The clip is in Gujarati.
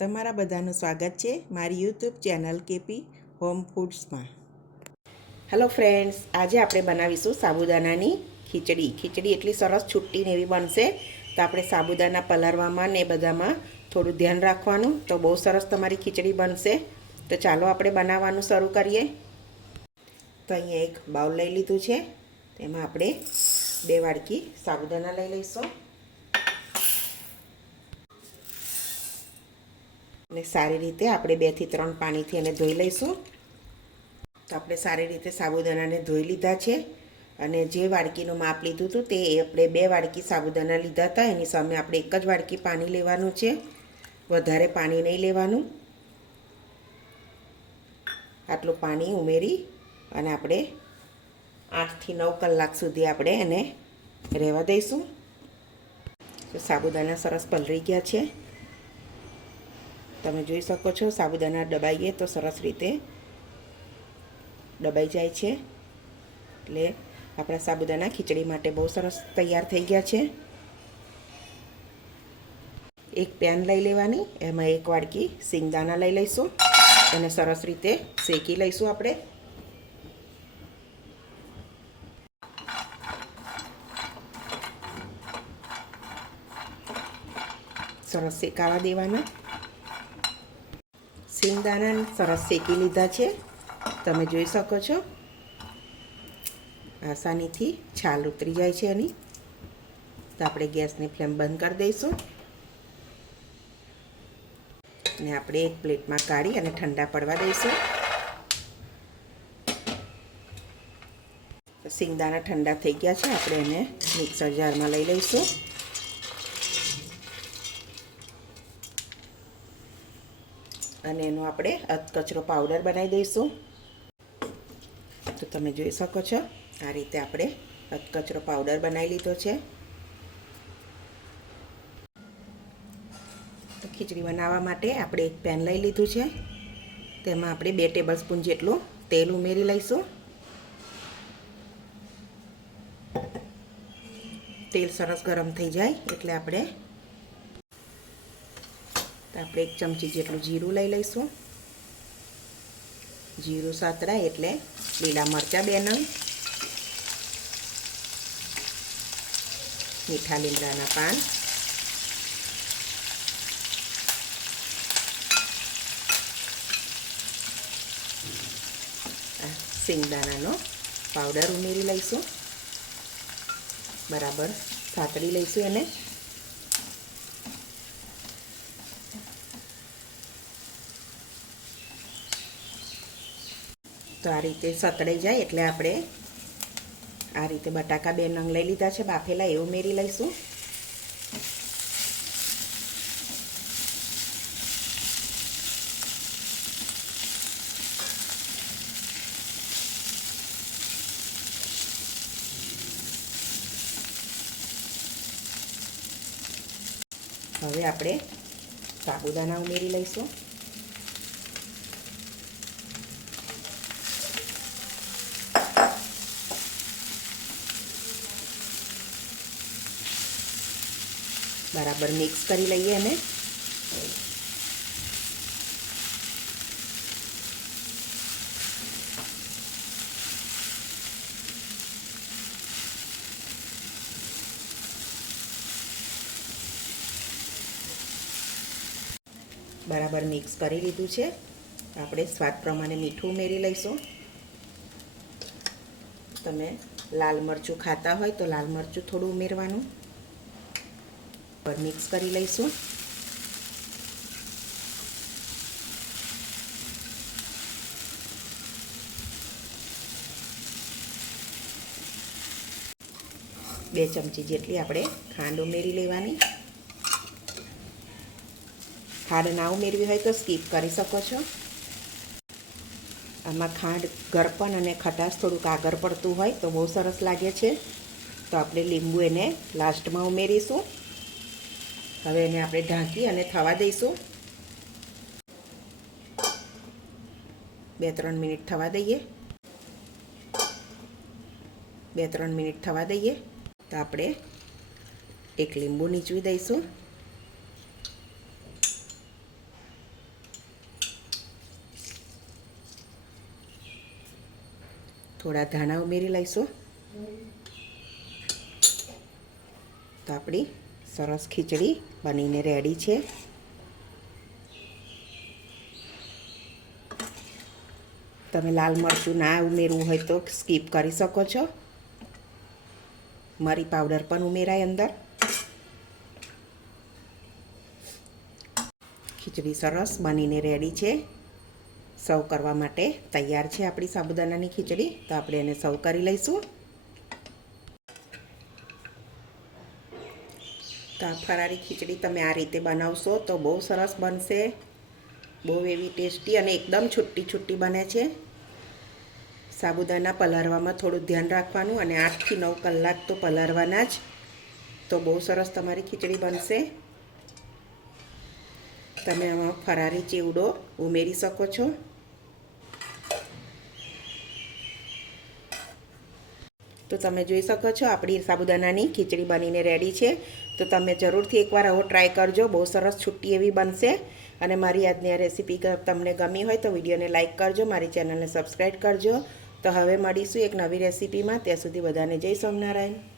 તમારા બધાનું સ્વાગત છે મારી યુટ્યુબ ચેનલ કેપી હોમ ફૂડ્સમાં. હેલો ફ્રેન્ડ્સ, આજે આપણે બનાવીશું સાબુદાનાની ખીચડી. ખીચડી એટલી સરસ છૂટીને એવી બનશે. તો આપણે સાબુદાના પલાળવામાં ને બધામાં થોડું ધ્યાન રાખવાનું, તો બહુ સરસ તમારી ખીચડી બનશે. તો ચાલો આપણે બનાવવાનું શરૂ કરીએ. તો અહીંયા એક બાઉલ લઈ લીધું છે, તેમાં આપણે 2 વાડકી સાબુદાના લઈ લઈશું અને સારી રીતે આપણે 2 થી 3 પાણીથી એને ધોઈ લઈશું. તો આપણે સારી રીતે સાબુદાનાને ધોઈ લીધા છે અને જે વાડકીનું માપ લીધું હતું તે આપણે 2 વાડકી સાબુદાના લીધા હતા, એની સામે આપણે 1 જ વાડકી પાણી લેવાનું છે. વધારે પાણી નહીં લેવાનું. આટલું પાણી ઉમેરી અને આપણે 8 થી 9 કલાક સુધી આપણે એને રહેવા દઈશું. તો સાબુદાના સરસ પલળી ગયા છે. તમે જોઈ શકો છો, સાબુદાના દબાઈએ તો સરસ રીતે દબાઈ જાય છે. એટલે આપણા સાબુદાના ખીચડી માટે બહુ સરસ તૈયાર થઈ ગયા છે. એક પેન લઈ લેવાની, એમાં 1 વાડકી સિંગદાણા લઈ લઈશું. એને સરસ રીતે શેકી લઈશું આપણે. સરસ શેકાવા દેવાના. સિંગદાણા સરસ શેકી લીધા છે. તમે જોઈ શકો છો, આસાનીથી છાલ ઉતરી જાય છે એની. તો આપણે ગેસની ફ્લેમ બંધ કરી દઈશું અને આપણે એક પ્લેટમાં કાઢી અને ઠંડા પડવા દઈશું. સિંગદાણા ઠંડા થઈ ગયા છે. આપણે એને મિક્સર જારમાં લઈ લઈશું અને એનો આપણે અધકચરો પાવડર બનાવી દઈશું. તો તમે જોઈ શકો છો, આ રીતે આપણે અધકચરો પાવડર બનાવી લીધો છે. તો ખીચડી બનાવવા માટે આપણે એક પેન લઈ લીધું છે, તેમાં આપણે 2 ટેબલ સ્પૂન જેટલું તેલ ઉમેરી લઈશું. તેલ સરસ ગરમ થઈ જાય એટલે આપણે 1 ચમચી જેટલું જીરું લઈ લઈશું. જીરું સાતરાય એટલે લીલા મરચાં 2 નંગ, મીઠા લીમડાના પાન, સિંગદાણાનો પાવડર ઉમેરી લઈશું. બરાબર સાતળી લઈશું એને. તો આ રીતે સતળાઈ જાય એટલે આપણે આ રીતે બટાકા 2 નંગ લઈ લીધા છે બાફેલા, એ ઉમેરી લઈશું. હવે આપણે સાબુદાણા ઉમેરી લઈશું. બરાબર મિક્સ કરી લઈએ એને. બરાબર મિક્સ કરી લીધું છે. આપણે સ્વાદ પ્રમાણે મીઠું ઉમેરી લઈશું. તમે લાલ મરચું ખાતા હોય તો લાલ મરચું થોડું ઉમેરવાનું. મિક્સ કરી લઈશું. બે ચમચી જેટલી આપણે ખાંડ ઉમેરી લેવાની. ખાંડ ના ઉમેરવી હોય તો સ્કીપ કરી શકો છો. આમાં ખાંડ ગળપણ અને ખટાશ થોડુંક આગળ પડતું હોય તો બહુ સરસ લાગે છે. તો આપણે લીંબુ એને લાસ્ટમાં ઉમેરીશું. હવે એને આપણે ઢાંકી અને થવા દઈશું. 2-3 મિનિટ થવા દઈએ. 2-3 મિનિટ થવા દઈએ. તો આપણે એક લીંબુ નીચવી દઈશું. થોડા ધાણા ઉમેરી લઈશું. તો આપણી સરસ ખીચડી બનીને રેડી છે. તમે લાલ મરચું ના ઉમેરવું હોય તો સ્કીપ કરી શકો છો. મરી પાવડર પણ ઉમેરાય અંદર. ખીચડી સરસ બનીને રેડી છે. સર્વ કરવા માટે તૈયાર છે આપણી સાબુદાણાની ખીચડી. તો આપણે એને સર્વ કરી લઈશું. તો આ ફરારી ખીચડી તમે આ રીતે બનાવશો તો બહુ સરસ બનશે. બહુ એવી ટેસ્ટી અને એકદમ છુટ્ટી છુટ્ટી બને છે. સાબુદાણા પલાળવામાં થોડું ધ્યાન રાખવાનું અને 8 થી 9 કલાક તો પલાળવાના જ. તો બહુ સરસ તમારી ખીચડી બનશે. તમે આમાં ફરારી ચેવડો ઉમેરી શકો છો. તો તમે જોઈ શકો છો આપણી સાબુદાણાની ખીચડી બનીને રેડી છે. તો તમે જરૂરથી એકવાર આવો ટ્રાય કરજો. બહુ સરસ છુટ્ટી એવી બનશે. અને મારી આજની આ રેસીપી તમને ગમી હોય તો વિડીયોને લાઇક કરજો, મારી ચેનલને સબસ્ક્રાઈબ કરજો. તો હવે મળીશું એક નવી રેસીપીમાં. ત્યાં સુધી બધાને જય સ્વામિનારાયણ.